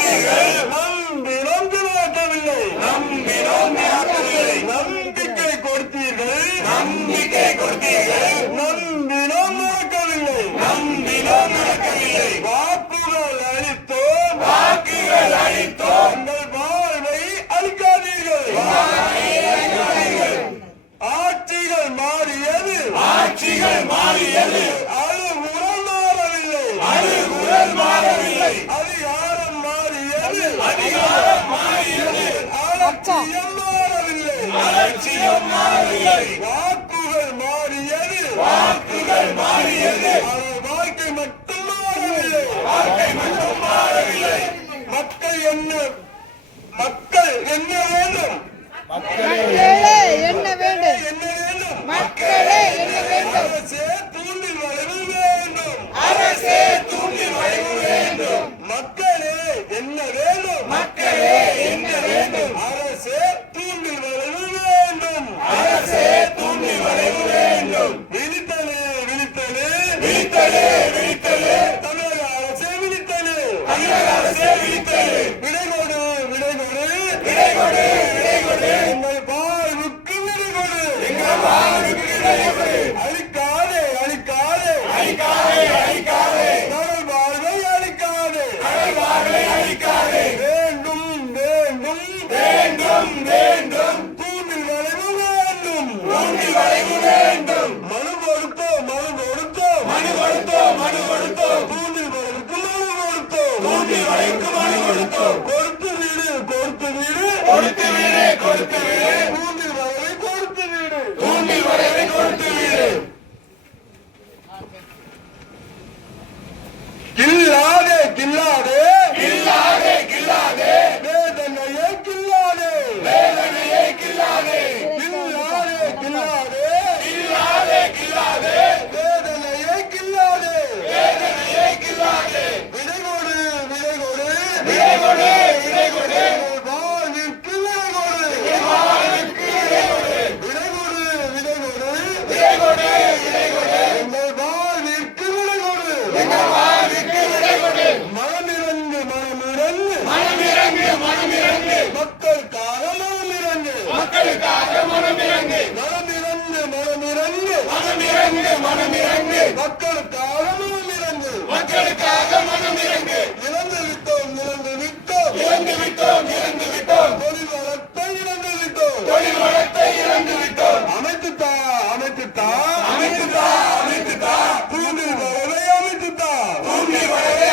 Erramos! மாறும் வாக்குகள் மாறியது வாக்குகள் மாறியது. வேண்டும் வேண்டும். தூண்டில் வளைவு வேண்டும். தூண்டில் வளைவு வேண்டும். மனு கொடுத்தோம் மனு கொடுத்தோம் மனு கொடுத்தோம் மனு கொடுத்தோம் தூண்டில் வளைவுக்கு மனு கொடுத்தோம் தூண்டில் வளைவுக்கு மனு கொடுத்தோம் கொடுத்து வீடு கொடுத்து வீடு. கொடுத்து வீடு கொடுத்து வீடு. தூண்டில் வளைவை கொடுத்து வீடு. தூண்டில் வளைவை கொடுத்து வீடு. கில்லாதே கில்லாதே. மக்களுக்காக மனம் இறங்கு மக்களுக்காக மனம் இறங்கு இறந்து விட்டோம் இறந்து விட்டோம். இறந்து விட்டோம் இறந்து விட்டோம். தொழில் வளத்தை இறந்து விட்டோம். தொழில் வளத்தை இறந்து விட்டோம். அமைத்து தா அமைத்து தா அமைத்து தா அமைத்து தா தூண்டில் வளரை அமைத்து தா தூண்டில் வளரை